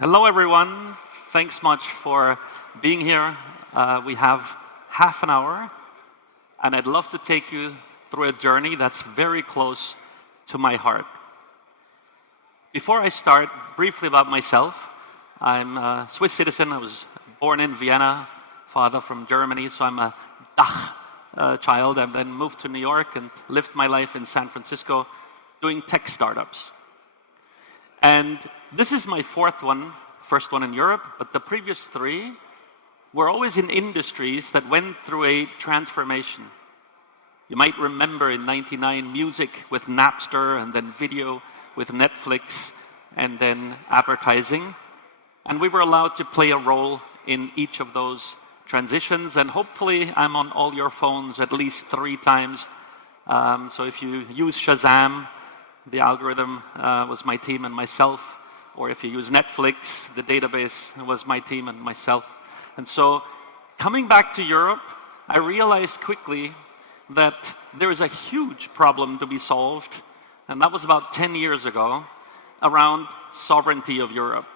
Hello, everyone. Thanks much for being here. We have half an hour, and I'd love to take you through a journey that's very close to my heart. Before I start, briefly about myself. I'm a Swiss citizen. I was born in Vienna, father from Germany, so I'm a Dach child. I then moved to New York and lived my life in San Francisco doing tech startups. And this is my fourth one, first one in Europe, but the previous three were always in industries that went through a transformation. You might remember in '99 music with Napster, and then video with Netflix, and then advertising. And we were allowed to play a role in each of those transitions, and hopefully I'm on all your phones at least 3 times. So if you use Shazam, the algorithm was my team and myself, or if you use Netflix, the database was my team and myself. And so coming back to Europe, I realized quickly that there is a huge problem to be solved, and that was about 10 years ago, around sovereignty of Europe.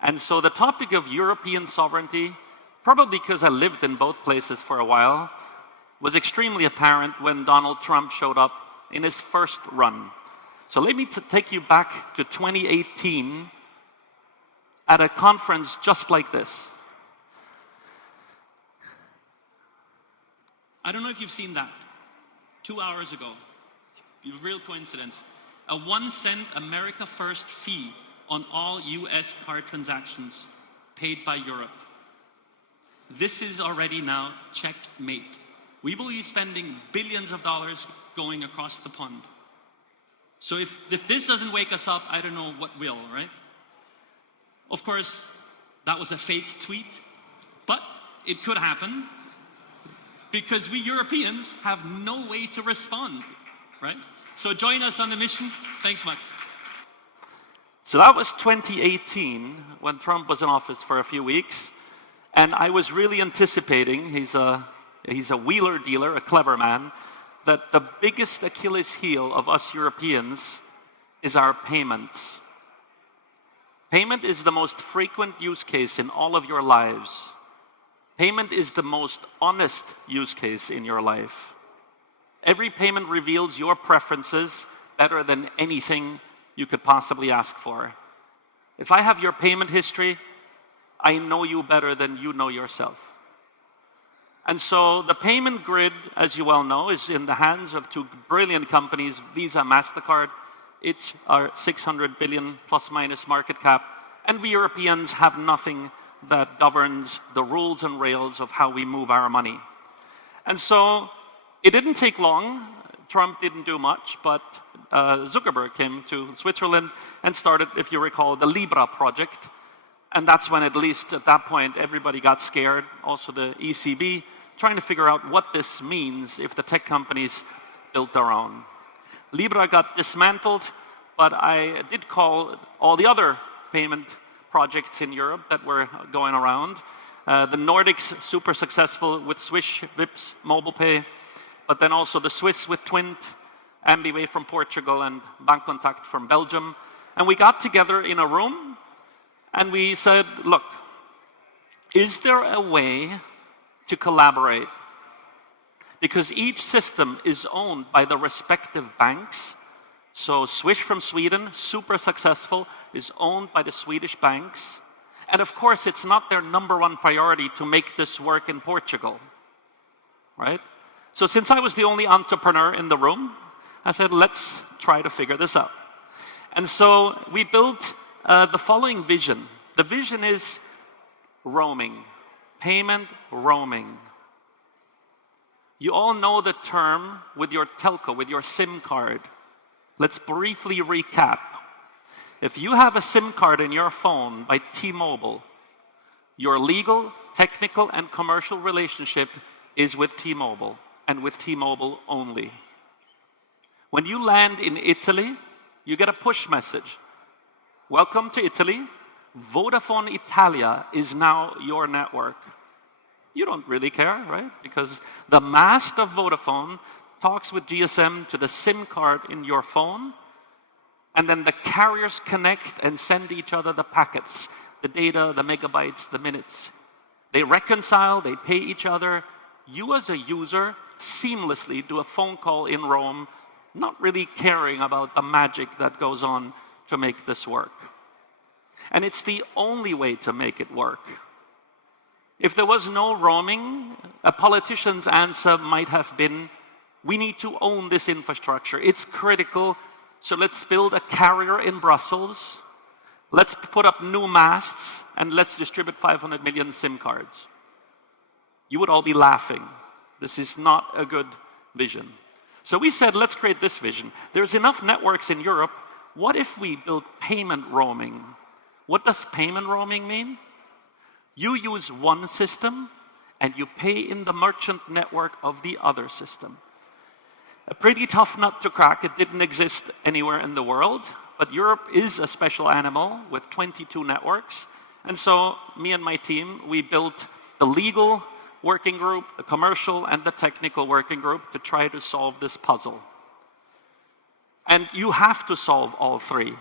And so the topic of European sovereignty, probably because I lived in both places for a while, was extremely apparent when Donald Trump showed up in his first run. So let me take you back to 2018 at a conference just like this. I don't know if you've seen that. 2 hours ago, a real coincidence, a 1-cent America First fee on all US card transactions paid by Europe. This is already now checkmate. We will be spending billions of dollars going across the pond. So if this doesn't wake us up, I don't know what will, right? Of course, that was a fake tweet, but it could happen because we Europeans have no way to respond, right? So join us on the mission. Thanks much. So that was 2018 when Trump was in office for a few weeks, and I was really anticipating, he's a wheeler dealer, a clever man, that the biggest Achilles heel of us Europeans is our payments. Payment is the most frequent use case in all of your lives. Payment is the most honest use case in your life. Every payment reveals your preferences better than anything you could possibly ask for. If I have your payment history, I know you better than you know yourself. And so the payment grid, as you well know, is in the hands of 2 brilliant companies, Visa, MasterCard. Each are 600 billion plus minus market cap. And we Europeans have nothing that governs the rules and rails of how we move our money. And so it didn't take long. Trump didn't do much, but Zuckerberg came to Switzerland and started, if you recall, the Libra project. And that's when, at least at that point, everybody got scared, also the ECB, trying to figure out what this means if the tech companies built their own. Libra got dismantled, but I did call all the other payment projects in Europe that were going around. The Nordics, super successful with Swish, Vips, MobilePay, but then also the Swiss with Twint, Ambiway from Portugal, and Bancontact from Belgium. And we got together in a room, and we said, look, is there a way to collaborate? Because each system is owned by the respective banks. So Swish from Sweden, super successful, is owned by the Swedish banks. And of course, it's not their #1 priority to make this work in Portugal, right? So since I was the only entrepreneur in the room, I said, let's try to figure this out. And so we built the following vision. The vision is roaming, payment roaming. You all know the term with your telco, with your SIM card. Let's briefly recap. If you have a SIM card in your phone by T-Mobile, your legal, technical, and commercial relationship is with T-Mobile, and with T-Mobile only. When you land in Italy, you get a push message. Welcome to Italy. Vodafone Italia is now your network. You don't really care, right? Because the mast of Vodafone talks with GSM to the SIM card in your phone, and then the carriers connect and send each other the packets, the data, the megabytes, the minutes. They reconcile, they pay each other. You as a user seamlessly do a phone call in Rome, not really caring about the magic that goes on to make this work. And it's the only way to make it work. If there was no roaming, a politician's answer might have been, we need to own this infrastructure. It's critical, so let's build a carrier in Brussels, let's put up new masts, and let's distribute 500 million SIM cards. You would all be laughing. This is not a good vision. So we said, let's create this vision. There's enough networks in Europe. What if we build payment roaming? What does payment roaming mean? You use one system, and you pay in the merchant network of the other system. A pretty tough nut to crack. It didn't exist anywhere in the world, but Europe is a special animal with 22 networks. And so me and my team, we built the legal working group, the commercial, and the technical working group to try to solve this puzzle. And you have to solve all three.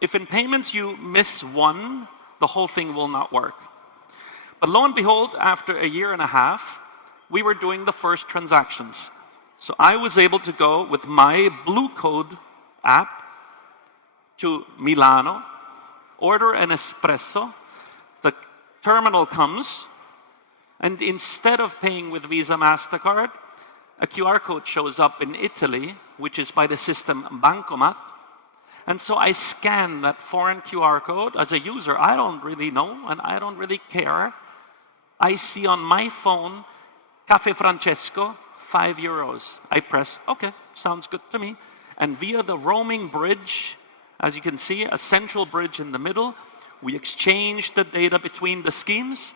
If in payments you miss one, the whole thing will not work. But lo and behold, after a year and a half, we were doing the first transactions. So I was able to go with my Blue Code app to Milano, order an espresso, the terminal comes, and instead of paying with Visa, MasterCard, a QR code shows up in Italy, which is by the system Bancomat. And so I scan that foreign QR code. As a user, I don't really know, and I don't really care. I see on my phone, Caffè Francesco, €5. I press, okay, sounds good to me. And via the roaming bridge, as you can see, a central bridge in the middle, we exchange the data between the schemes.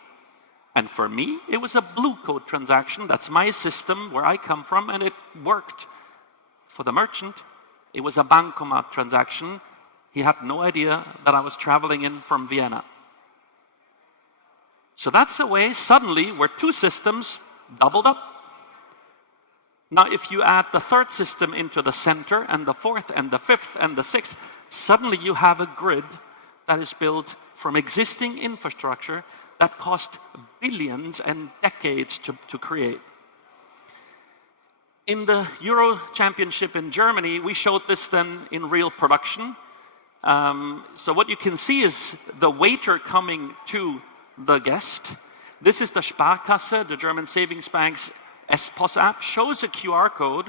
And for me, it was a Blue Code transaction. That's my system where I come from, and it worked. For the merchant, it was a Bancomat transaction. He had no idea that I was traveling in from Vienna. So that's a way, suddenly, where two systems doubled up. Now, if you add the third system into the center, and the fourth, and the fifth, and the sixth, suddenly you have a grid that is built from existing infrastructure that cost billions and decades to create. In the Euro Championship in Germany, we showed this then in real production. So what you can see is the waiter coming to the guest. This is the Sparkasse, the German savings bank's S-POS app, shows a QR code,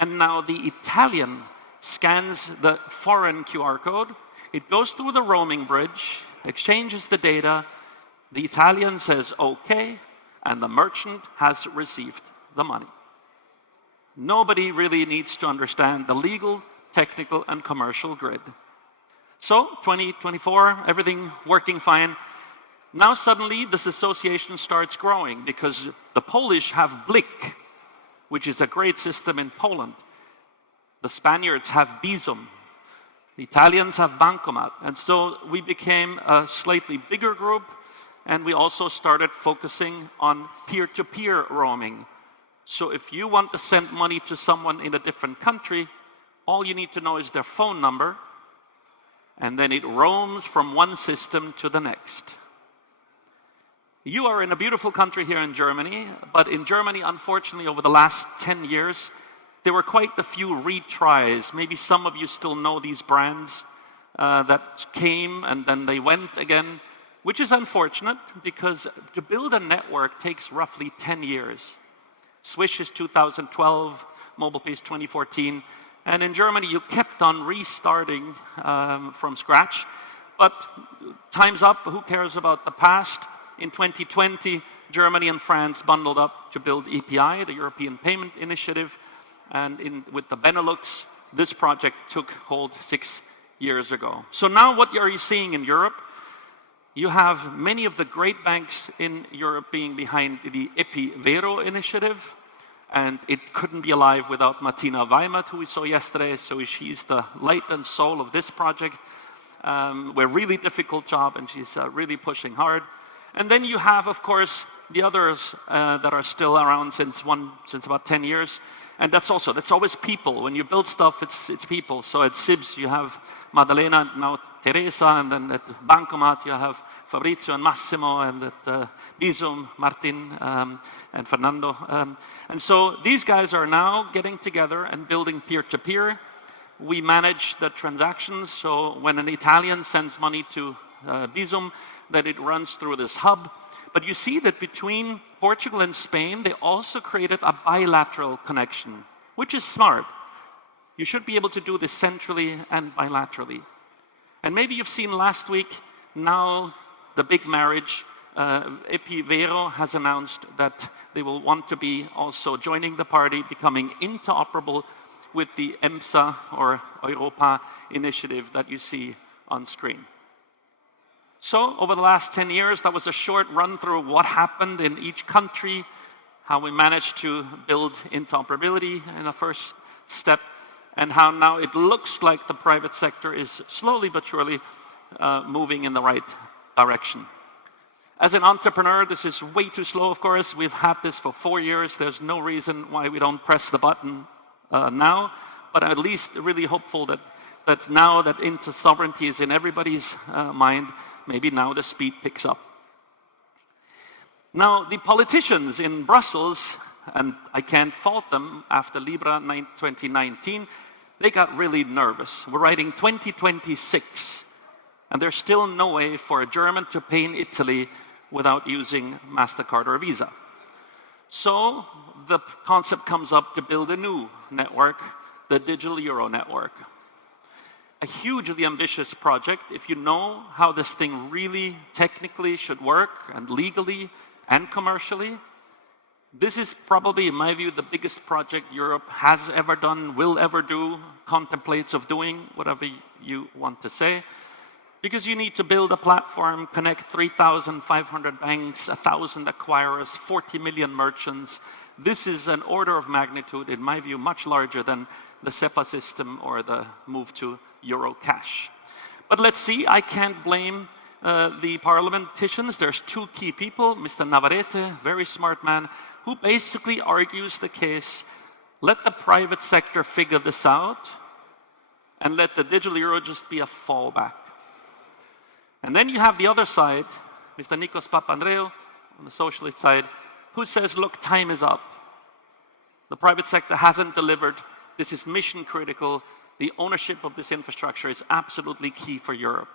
and now the Italian scans the foreign QR code. It goes through the roaming bridge, exchanges the data, the Italian says okay, and the merchant has received the money. Nobody really needs to understand the legal, technical, and commercial grid. So, 2024, everything working fine. Now suddenly this association starts growing because the Polish have Blik, which is a great system in Poland. The Spaniards have Bizum. The Italians have Bancomat. And so we became a slightly bigger group, and we also started focusing on peer-to-peer roaming. So if you want to send money to someone in a different country, all you need to know is their phone number, and then it roams from one system to the next. You are in a beautiful country here in Germany, but in Germany, unfortunately, over the last 10 years, there were quite a few retries. Maybe some of you still know these brands that came and then they went again, which is unfortunate because to build a network takes roughly 10 years. Swish is 2012, MobilePay is 2014, and in Germany you kept on restarting from scratch. But time's up, who cares about the past? In 2020, Germany and France bundled up to build EPI, the European Payment Initiative, and with the Benelux, this project took hold 6 years ago. So now what are you seeing in Europe? You have many of the great banks in Europe being behind the EPI-Vero initiative, and it couldn't be alive without Martina Weimert, who we saw yesterday, so she's the light and soul of this project. A really difficult job, and she's really pushing hard. And then you have, of course, the others that are still around since about 10 years. And that's always people. When you build stuff, it's people. So at SIBS, you have Maddalena, now Teresa, and then at Bancomat, you have Fabrizio and Massimo, and at Bizum, Martin, and Fernando. And so these guys are now getting together and building peer-to-peer. We manage the transactions, so when an Italian sends money to Bizum, that it runs through this hub. But you see that between Portugal and Spain, they also created a bilateral connection, which is smart. You should be able to do this centrally and bilaterally. And maybe you've seen last week, now the big marriage, Epivero has announced that they will want to be also joining the party, becoming interoperable with the EMSA or Europa initiative that you see on screen. So over the last 10 years, that was a short run through what happened in each country, how we managed to build interoperability in a first step, and how now it looks like the private sector is slowly but surely moving in the right direction. As an entrepreneur, this is way too slow, of course. We've had this for 4 years. There's no reason why we don't press the button now, but I'm at least really hopeful that now that sovereignty is in everybody's mind, maybe now the speed picks up. Now, the politicians in Brussels, and I can't fault them, after Libra 2019, they got really nervous. We're writing 2026, and there's still no way for a German to pay in Italy without using MasterCard or Visa. So the concept comes up to build a new network, the Digital Euro Network. A hugely ambitious project. If you know how this thing really technically should work, and legally and commercially, this is probably, in my view, the biggest project Europe has ever done, will ever do, contemplates of doing, whatever you want to say. Because you need to build a platform, connect 3,500 banks, 1,000 acquirers, 40 million merchants. This is an order of magnitude, in my view, much larger than the SEPA system or the move to Euro cash. But let's see, I can't blame the parliamentarians. There's two key people, Mr. Navarrete, very smart man, who basically argues the case, let the private sector figure this out, and let the digital euro just be a fallback. And then you have the other side, Mr. Nikos Papandreou, on the socialist side, who says, look, time is up. The private sector hasn't delivered. This is mission critical. The ownership of this infrastructure is absolutely key for Europe.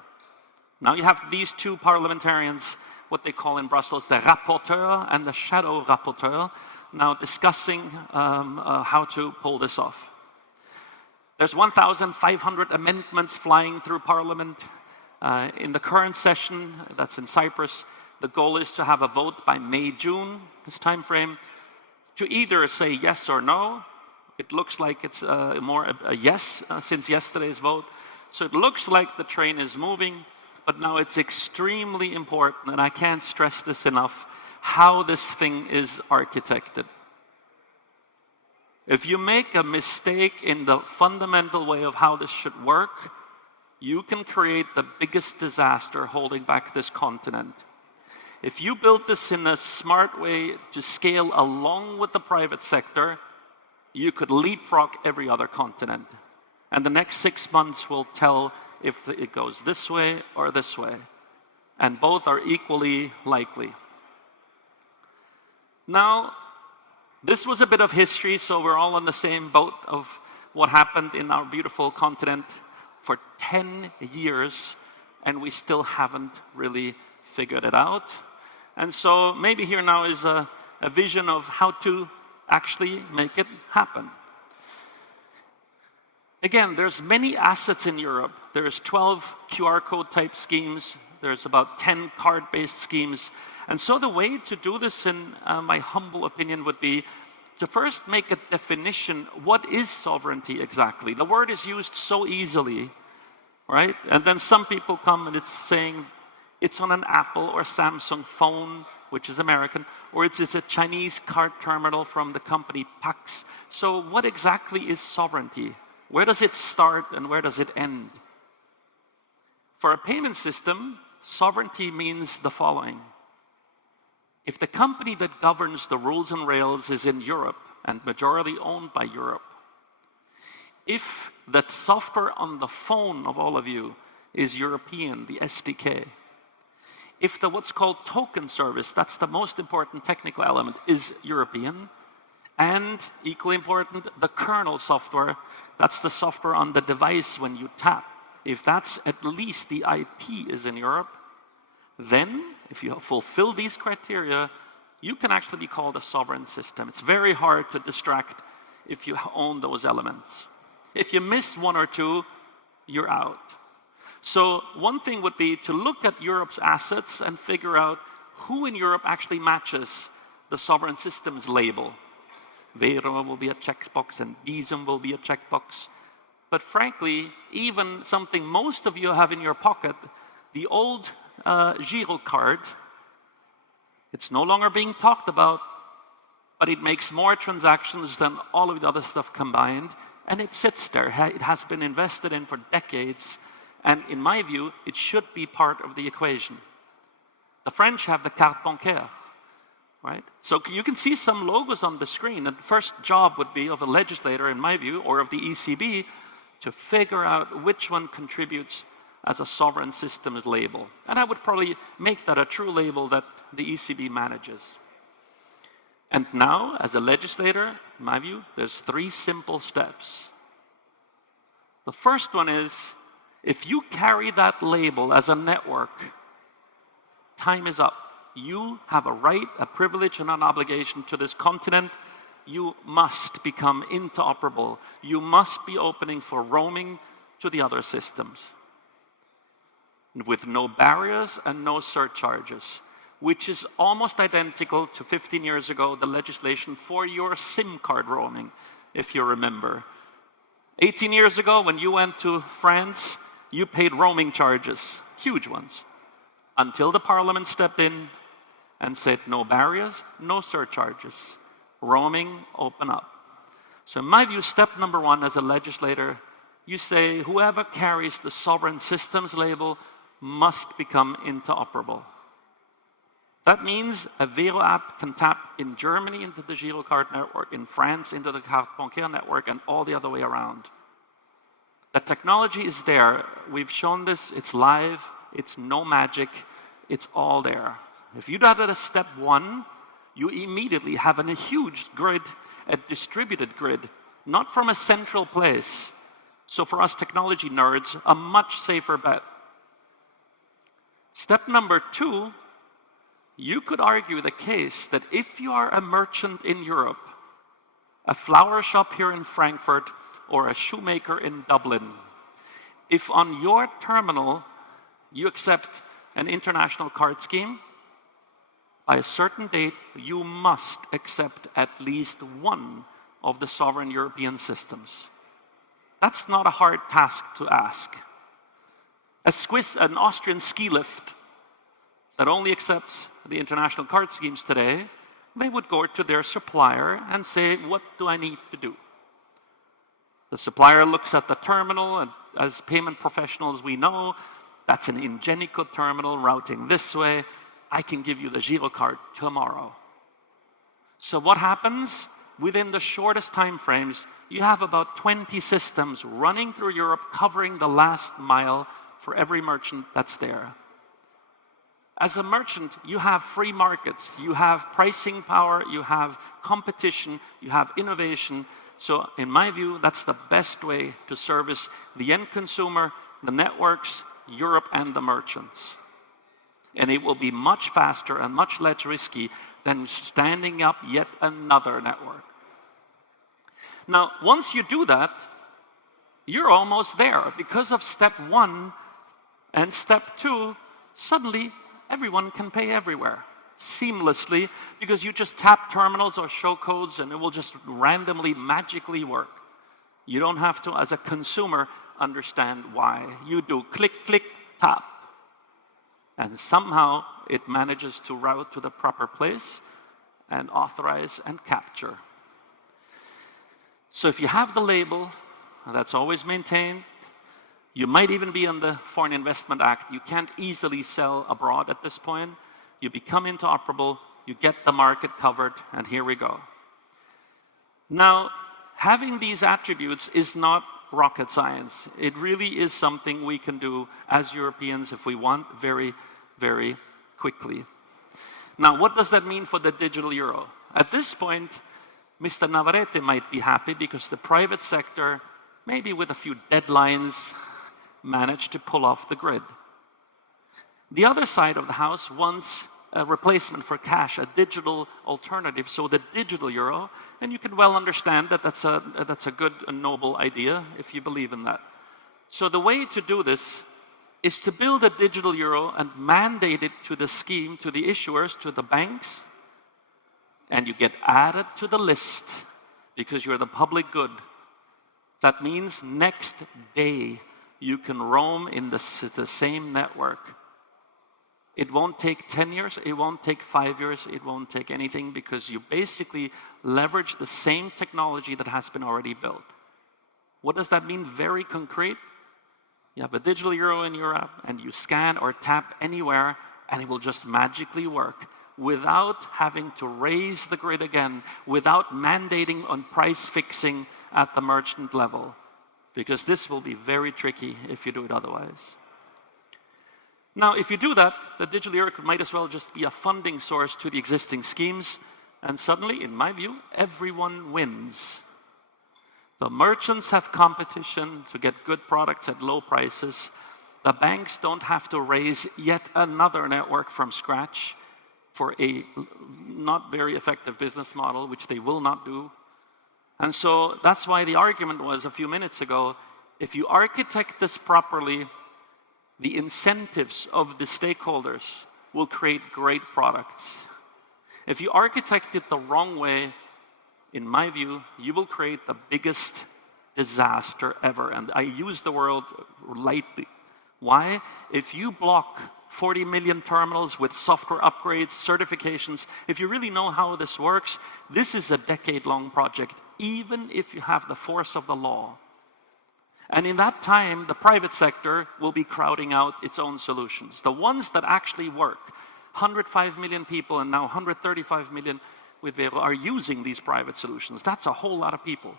Now you have these two parliamentarians, what they call in Brussels the rapporteur and the shadow rapporteur, now discussing how to pull this off. There's 1,500 amendments flying through Parliament. In the current session, that's in Cyprus, the goal is to have a vote by May, June, this time frame, to either say yes or no. It looks like it's more a yes since yesterday's vote. So it looks like the train is moving, but now it's extremely important, and I can't stress this enough, how this thing is architected. If you make a mistake in the fundamental way of how this should work, you can create the biggest disaster holding back this continent. If you build this in a smart way to scale along with the private sector, you could leapfrog every other continent. And the next 6 months will tell if it goes this way or this way. And both are equally likely. Now, this was a bit of history, so we're all on the same boat of what happened in our beautiful continent for 10 years, and we still haven't really figured it out. And so maybe here now is a vision of how to actually make it happen. Again, there's many assets in Europe. There's 12 QR code type schemes. There's about 10 card-based schemes. And so the way to do this, in my humble opinion, would be to first make a definition. What is sovereignty exactly? The word is used so easily, right? And then some people come and it's saying it's on an Apple or Samsung phone, which is American, or it's a Chinese card terminal from the company Pax. So what exactly is sovereignty? Where does it start and where does it end? For a payment system, sovereignty means the following. If the company that governs the rules and rails is in Europe and majority owned by Europe, if the software on the phone of all of you is European, the SDK, if the what's called token service, that's the most important technical element, is European, and equally important, the kernel software, that's the software on the device when you tap. If that's at least the IP is in Europe, then if you fulfill these criteria, you can actually be called a sovereign system. It's very hard to distract if you own those elements. If you miss one or two, you're out. So one thing would be to look at Europe's assets and figure out who in Europe actually matches the sovereign systems label. Vero will be a checkbox and Visum will be a checkbox. But frankly, even something most of you have in your pocket, the old Giro card, it's no longer being talked about, but it makes more transactions than all of the other stuff combined, and it sits there. It has been invested in for decades, and in my view, it should be part of the equation. The French have the carte bancaire. Right? So you can see some logos on the screen, and the first job would be of a legislator, in my view, or of the ECB, to figure out which one contributes as a sovereign systems label. And I would probably make that a true label that the ECB manages. And now, as a legislator, in my view, there's 3 simple steps. The first one is, if you carry that label as a network, time is up. You have a right, a privilege, and an obligation to this continent. You must become interoperable. You must be opening for roaming to the other systems, with no barriers and no surcharges, which is almost identical to 15 years ago, the legislation for your SIM card roaming, if you remember. 18 years ago, when you went to France, you paid roaming charges, huge ones, until the parliament stepped in and said, no barriers, no surcharges. Roaming, open up. So in my view, step number 1 as a legislator, you say whoever carries the sovereign systems label must become interoperable. That means a Vero app can tap in Germany into the Girocard network, in France into the carte bancaire network, and all the other way around. The technology is there. We've shown this. It's live. It's no magic. It's all there. If you do that at step 1, you immediately have a huge grid, a distributed grid, not from a central place. So for us technology nerds, a much safer bet. Step number 2, you could argue the case that if you are a merchant in Europe, a flower shop here in Frankfurt, or a shoemaker in Dublin, if on your terminal you accept an international card scheme, by a certain date, you must accept at least one of the sovereign European systems. That's not a hard task to ask. An Austrian ski lift that only accepts the international card schemes today, they would go to their supplier and say, what do I need to do? The supplier looks at the terminal, and as payment professionals we know, that's an Ingenico terminal routing this way. I can give you the Girocard tomorrow. So what happens? Within the shortest time frames, you have about 20 systems running through Europe, covering the last mile for every merchant that's there. As a merchant, you have free markets, you have pricing power, you have competition, you have innovation. So in my view, that's the best way to service the end consumer, the networks, Europe, and the merchants. And it will be much faster and much less risky than standing up yet another network. Now, once you do that, you're almost there. Because of step 1 and step 2, suddenly everyone can pay everywhere seamlessly, because you just tap terminals or show codes and it will just randomly, magically work. You don't have to, as a consumer, understand why. You do click, click, tap. And somehow it manages to route to the proper place and authorize and capture. So if you have the label, that's always maintained. You might even be on the Foreign Investment Act. You can't easily sell abroad at this point. You become interoperable. you get the market covered, and here we go. Now, having these attributes is not rocket science. It really is something we can do as Europeans if we want very, very quickly. Now, what does that mean for the digital euro? At this point, Mr. Navarrete might be happy because the private sector, maybe with a few deadlines, managed to pull off the grid. The other side of the house wants a replacement for cash, a digital alternative, so the digital euro, and you can well understand that that's a good and noble idea if you believe in that. So the way to do this is to build a digital euro and mandate it to the scheme, to the issuers, to the banks, and you get added to the list because you're the public good. That means next day you can roam in the same network. It won't take 10 years, it won't take 5 years, it won't take anything because you basically leverage the same technology that has been already built. What does that mean? Very concrete. You have a digital euro in Europe and you scan or tap anywhere and it will just magically work without having to raise the grid again, without mandating on price fixing at the merchant level. Because this will be very tricky if you do it otherwise. Now, if you do that, the digital euro might as well just be a funding source to the existing schemes, and suddenly, in my view, everyone wins. The merchants have competition to get good products at low prices. The banks don't have to raise yet another network from scratch for a not very effective business model, which they will not do. And so that's why the argument was a few minutes ago, if you architect this properly, the incentives of the stakeholders will create great products. If you architect it the wrong way, in my view, you will create the biggest disaster ever. And I use the word lightly. Why? If you block 40 million terminals with software upgrades, certifications, if you really know how this works, this is a decade-long project, even if you have the force of the law. And in that time, the private sector will be crowding out its own solutions. The ones that actually work, 105 million people and now 135 million with Vero are using these private solutions. That's a whole lot of people.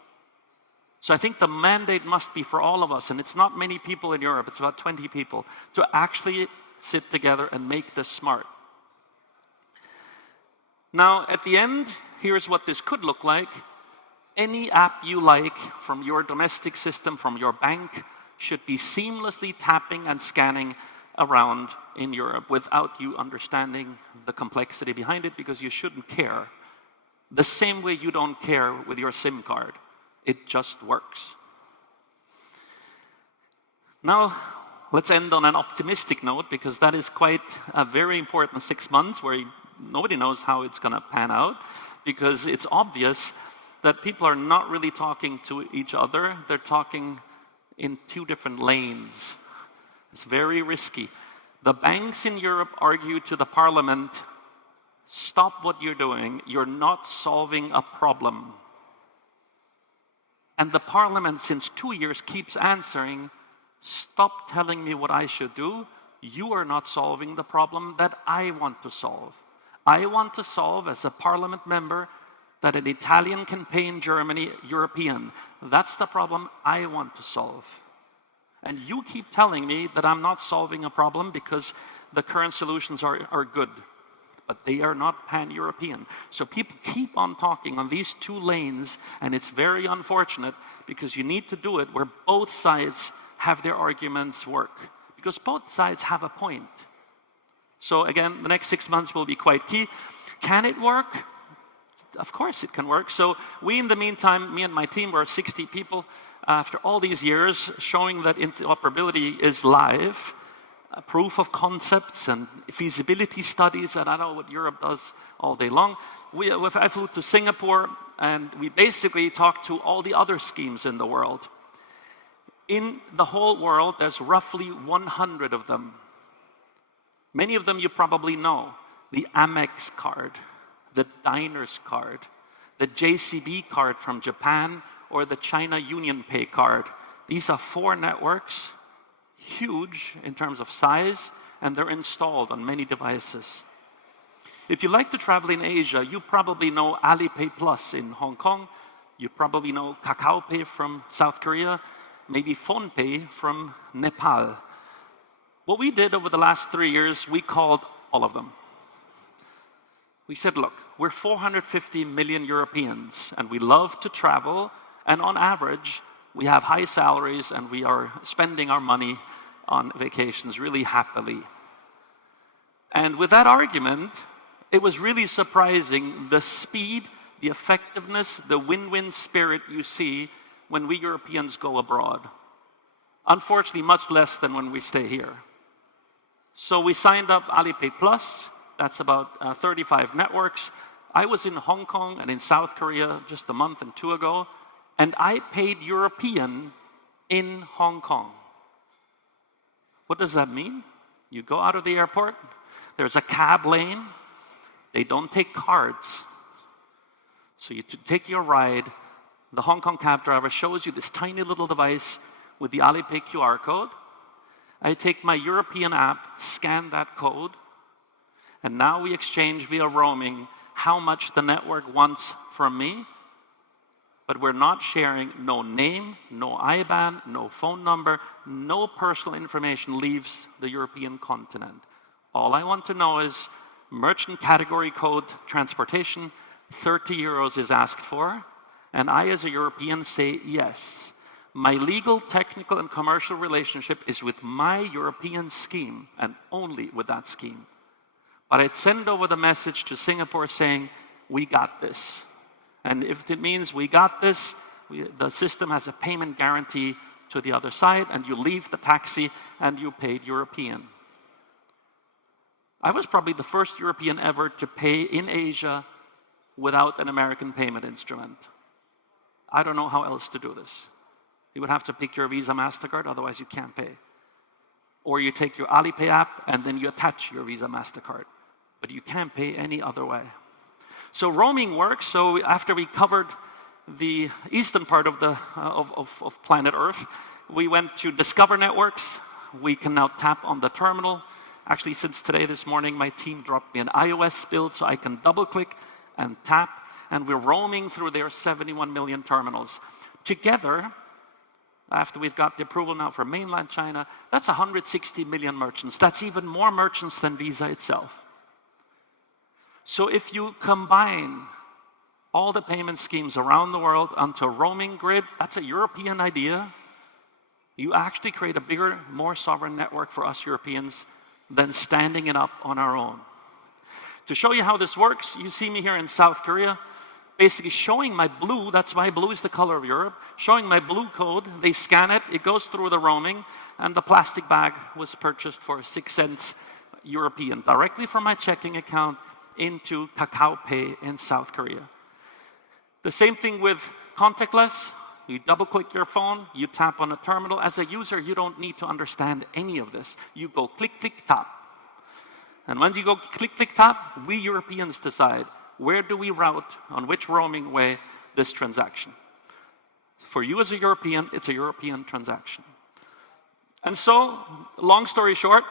So I think the mandate must be for all of us, and it's not many people in Europe, it's about 20 people, to actually sit together and make this smart. Now, at the end, here's what this could look like. Any app you like from your domestic system, from your bank, should be seamlessly tapping and scanning around in Europe without you understanding the complexity behind it, because you shouldn't care. The same way you don't care with your SIM card. It just works. Now, let's end on an optimistic note, because that is quite a very important 6 months where nobody knows how it's going to pan out, because it's obvious that people are not really talking to each other. They're talking in two different lanes. It's very risky. The banks in Europe argue to the parliament, stop what you're doing. You're not solving a problem. And the parliament, since 2 years, keeps answering, stop telling me what I should do. You are not solving the problem that I want to solve. I want to solve, as a parliament member, that an Italian can pay in Germany European. That's the problem I want to solve. And you keep telling me that I'm not solving a problem because the current solutions are good, but they are not pan-European. So people keep on talking on these two lanes, and it's very unfortunate because you need to do it where both sides have their arguments work, because both sides have a point. So again, the next 6 months will be quite key. Can it work? Of course it can work. So we, in the meantime, me and my team, we're 60 people, after all these years, showing that interoperability is live, proof of concepts and feasibility studies, and I know what Europe does all day long. I flew to Singapore, and we basically talked to all the other schemes in the world. In the whole world, there's roughly 100 of them. Many of them you probably know. The Amex card, the Diners card, the JCB card from Japan, or the China Union Pay card. These are 4 networks, huge in terms of size, and they're installed on many devices. If you like to travel in Asia, you probably know Alipay Plus in Hong Kong. You probably know Kakao Pay from South Korea, maybe PhonePe from Nepal. What we did over the last 3 years, we called all of them. We said, look, we're 450 million Europeans, and we love to travel, and on average, we have high salaries, and we are spending our money on vacations really happily. And with that argument, it was really surprising the speed, the effectiveness, the win-win spirit you see when we Europeans go abroad. Unfortunately, much less than when we stay here. So we signed up Alipay Plus. That's about 35 networks. I was in Hong Kong and in South Korea just a month and 2 ago, and I paid European in Hong Kong. What does that mean? You go out of the airport, there's a cab lane. They don't take cards. So you take your ride, the Hong Kong cab driver shows you this tiny little device with the Alipay QR code. I take my European app, scan that code, and now we exchange via roaming how much the network wants from me, but we're not sharing no name, no IBAN, no phone number, no personal information leaves the European continent. All I want to know is merchant category code transportation, 30 euros is asked for, and I as a European say yes. My legal, technical, and commercial relationship is with my European scheme, and only with that scheme. But I send over the message to Singapore saying, we got this. And if it means we got this, the system has a payment guarantee to the other side, and you leave the taxi and you paid European. I was probably the first European ever to pay in Asia without an American payment instrument. I don't know how else to do this. You would have to pick your Visa, MasterCard, otherwise you can't pay. Or you take your Alipay app and then you attach your Visa, MasterCard. But you can't pay any other way. So roaming works. So after we covered the eastern part of planet Earth, we went to Discover Networks. We can now tap on the terminal. Actually, since today, this morning, my team dropped me an iOS build so I can double-click and tap, and we're roaming through their 71 million terminals. Together, after we've got the approval now for mainland China, that's 160 million merchants. That's even more merchants than Visa itself. So if you combine all the payment schemes around the world onto a roaming grid, that's a European idea. You actually create a bigger, more sovereign network for us Europeans than standing it up on our own. To show you how this works, you see me here in South Korea, basically showing my blue, that's why blue is the color of Europe, showing my blue code, they scan it, it goes through the roaming, and the plastic bag was purchased for 6 cents European, directly from my checking account into Kakao Pay in South Korea. The same thing with contactless. You double-click your phone, you tap on a terminal. As a user, you don't need to understand any of this. You go click, click, tap. And once you go click, click, tap, we Europeans decide where do we route, on which roaming way, this transaction. For you as a European, it's a European transaction. And so, long story short,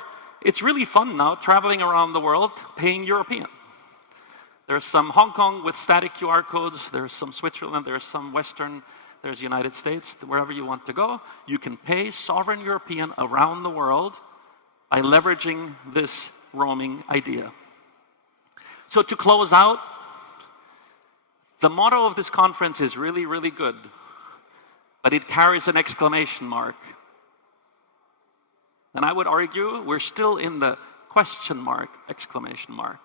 it's really fun now traveling around the world paying European. There's some Hong Kong with static QR codes, there's some Switzerland, there's some Western, there's the United States, wherever you want to go. You can pay sovereign European around the world by leveraging this roaming idea. So to close out, the motto of this conference is really, really good, but it carries an exclamation mark. And I would argue we're still in the question mark, exclamation mark.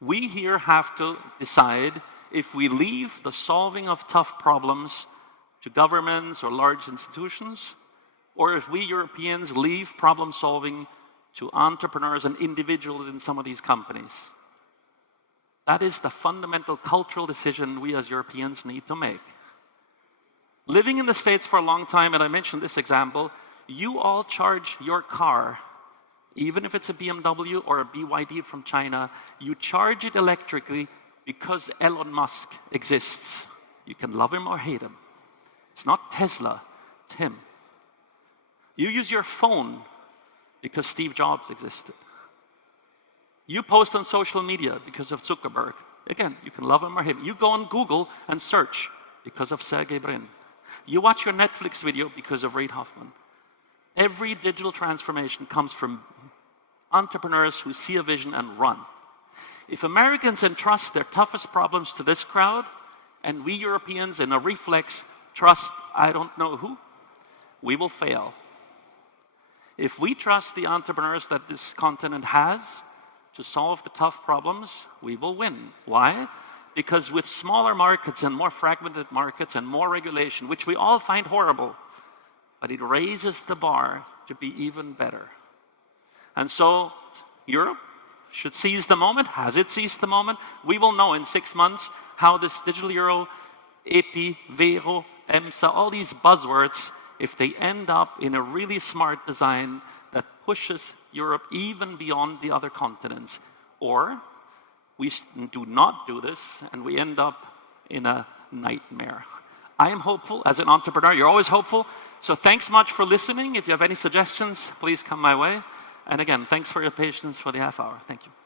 We here have to decide if we leave the solving of tough problems to governments or large institutions, or if we Europeans leave problem solving to entrepreneurs and individuals in some of these companies. That is the fundamental cultural decision we as Europeans need to make. Living in the States for a long time, and I mentioned this example, you all charge your car, even if it's a BMW or a BYD from China, you charge it electrically because Elon Musk exists. You can love him or hate him. It's not Tesla, it's him. You use your phone because Steve Jobs existed. You post on social media because of Zuckerberg. Again, you can love him or him. You go on Google and search because of Sergey Brin. You watch your Netflix video because of Reid Hoffman. Every digital transformation comes from entrepreneurs who see a vision and run. If Americans entrust their toughest problems to this crowd, and we Europeans in a reflex trust I don't know who, we will fail. If we trust the entrepreneurs that this continent has to solve the tough problems, we will win. Why? Because with smaller markets and more fragmented markets and more regulation, which we all find horrible, but it raises the bar to be even better. And so Europe should seize the moment. Has it seized the moment? We will know in 6 months how this digital euro, EPI, Vero, EMSA, all these buzzwords, if they end up in a really smart design that pushes Europe even beyond the other continents. Or we do not do this and we end up in a nightmare. I am hopeful as an entrepreneur. You're always hopeful. So thanks much for listening. If you have any suggestions, please come my way. And again, thanks for your patience for the half hour. Thank you.